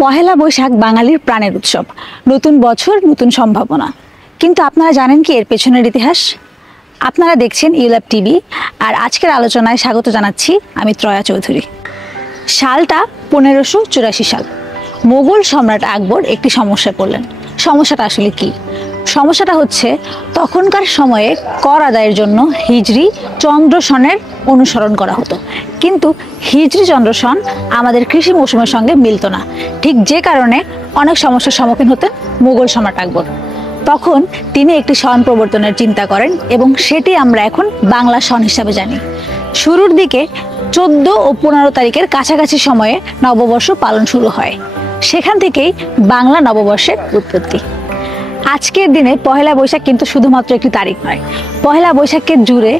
পহেলা বৈশাখ বাঙালির প্রাণের উৎসব। নতুন বছর, নতুন সম্ভাবনা। কিন্তু আপনারা জানেন কি এর পেছনের ইতিহাস? আপনারা দেখছেন ইউল্যাব টিভি, আর আজকের আলোচনায় স্বাগত জানাচ্ছি আমি ত্রয়া চৌধুরী। সালটা 1584 সাল। মোগল সম্রাট আকবর একটি সমস্যায় পড়লেন। সমস্যাটা আসলে কি? সমস্যাটা হচ্ছে তখনকার সময়ে কর আদায়ের জন্য হিজরি চন্দ্র সনের অনুসরণ করা হতো, কিন্তু হিজরি চন্দ্র সন আমাদের কৃষি মৌসুমের সঙ্গে মিলত না, ঠিক যে কারণে অনেক সমস্যার সম্মুখীন হতেন মোগল সম্রাট আকবর। তখন তিনি একটি সন প্রবর্তনের চিন্তা করেন এবং সেটি আমরা এখন বাংলা সন হিসাবে জানি। শুরুর দিকে 14 ও 15 তারিখের কাছাকাছি সময়ে নববর্ষ পালন শুরু হয়। সেখান থেকেই বাংলা নববর্ষের উৎপত্তি। আজকের দিনে পহেলা বৈশাখ কিন্তু শুধুমাত্র একটি তারিখ নয়, পহেলা বৈশাখকে জুড়ে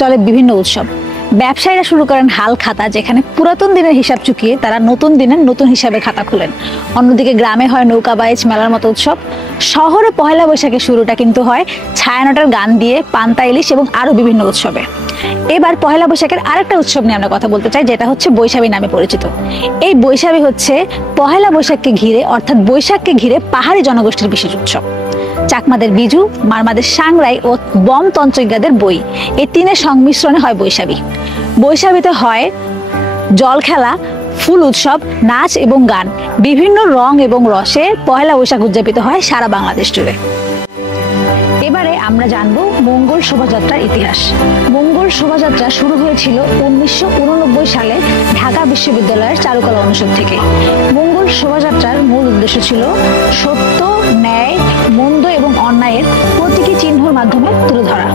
চলে বিভিন্ন উৎসব। ব্যবসায়ীরা শুরু করেন হাল খাতা, যেখানে পুরাতন দিনের হিসাব চুকিয়ে তারা নতুন দিনের নতুন হিসাবে খাতা খুলেন। অন্যদিকে গ্রামে হয় নৌকাবাইজ মেলার মতো উৎসব। শহরে পহেলা বৈশাখের শুরুটা কিন্তু হয় ছায়ানটের গান দিয়ে, পান্তা ইলিশ এবং আরো বিভিন্ন উৎসবে। এবার পহেলা বৈশাখের আরেকটা উৎসব নিয়ে আমরা কথা বলতে চাই, যেটা হচ্ছে বৈশাখী নামে পরিচিত। এই বৈশাখী হচ্ছে পহেলা বৈশাখকে ঘিরে, অর্থাৎ বৈশাখকে ঘিরে পাহাড়ি জনগোষ্ঠীর বিশেষ উৎসব। চাকমাদের বিজু, মারমাদের সাংরাই ও বম তন্ত্রজ্ঞাদের বই, এই তিনের সংমিশ্রণে হয় বৈশাখী। বৈশাখীতে হয় জল খেলা, ফুল উৎসব, নাচ এবং গান। বিভিন্ন রং এবং রসে পহেলা বৈশাখ উদযাপিত হয় সারা বাংলাদেশ জুড়ে। এবারে আমরা জানবো মঙ্গল শোভাযাত্রার ইতিহাস। মঙ্গল শোভাযাত্রা শুরু হয়েছিল 1989 সালে ঢাকা বিশ্ববিদ্যালয়ের চারুকলা অনুষদ থেকে। মঙ্গল শোভাযাত্রার মূল উদ্দেশ্য ছিল সত্য, ন্যায়, মন্দ এবং অন্যায়ের প্রতীকী চিহ্নের মাধ্যমে তুলে ধরা।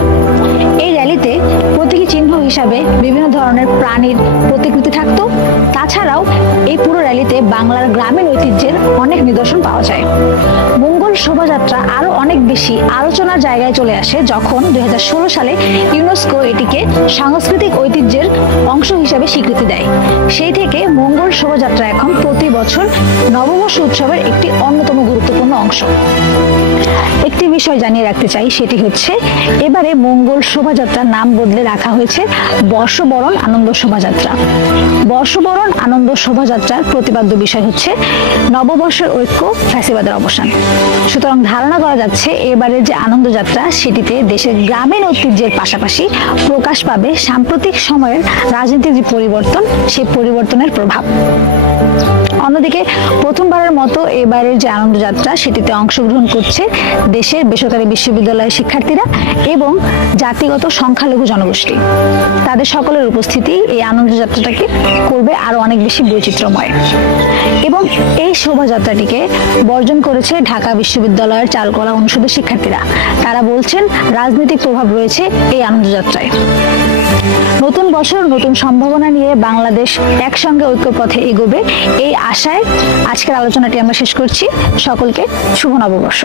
এই র্যালিতে প্রতীকী চিহ্ন হিসাবে বিভিন্ন ধরনের প্রাণীর প্রতিকৃতি থাকত। তাছাড়াও এই পুরো র্যালিতে বাংলার গ্রামীণ ঐতিহ্যের অনেক নিদর্শন পাওয়া যায়। মঙ্গল শোভাযাত্রা আরো অনেক বেশি আলোচনার জায়গায় চলে আসে যখন 2016 সালে ইউনেস্কো এটিকে সাংস্কৃতিক ঐতিহ্যের অংশ হিসাবে স্বীকৃতি দেয়। সেই থেকে মঙ্গল শোভাযাত্রা এখন প্রতি বছর নববর্ষ উৎসবের একটি অন্যতম গুরুত্বপূর্ণ অংশ। একটি বিষয় জানিয়ে রাখতে চাই, সেটি হচ্ছে এবারে মঙ্গল শোভাযাত্রার নাম বদলে রাখা হয়েছে বর্ষবরণ আনন্দ শোভাযাত্রা। বর্ষবরণ আনন্দ শোভাযাত্রার প্রতিপাদ্য বিষয় হচ্ছে নববর্ষের ঐক্য, ফ্যাসিবাদের অবসান। সুতরাং ধারণা করা যাচ্ছে এবারের যে আনন্দ যাত্রা, সেটিতে দেশের গ্রামীণ ঐতিহ্যের পাশাপাশি প্রকাশ পাবে সাম্প্রতিক সময়ের রাজনীতির যে পরিবর্তন, সেই পরিবর্তনের প্রভাব। অন্যদিকে প্রথমবারের মতো এবারের যে আনন্দ যাত্রা, সেটিতে অংশগ্রহণ করছে দেশের বেসরকারি বিশ্ববিদ্যালয়ের শিক্ষার্থীরা এবং জাতিগত সংখ্যালঘু জনগোষ্ঠী। তাদের সকলের উপস্থিতি এই আনন্দ যাত্রাটাকে করবে আরো অনেক বেশি বৈচিত্র্যময়। এবং এই শোভাযাত্রাটিকে বর্জন করেছে ঢাকা বিশ্ববিদ্যালয়ের চারুকলা অনুষদের শিক্ষার্থীরা। তারা বলছেন রাজনৈতিক প্রভাব রয়েছে এই আনন্দ যাত্রায়। নতুন বছর, নতুন সম্ভাবনা নিয়ে বাংলাদেশ একসঙ্গে ঐক্যপথে এগোবে, এই আশায় আজকের আলোচনাটি আমরা শেষ করছি। সকলকে শুভ নববর্ষ।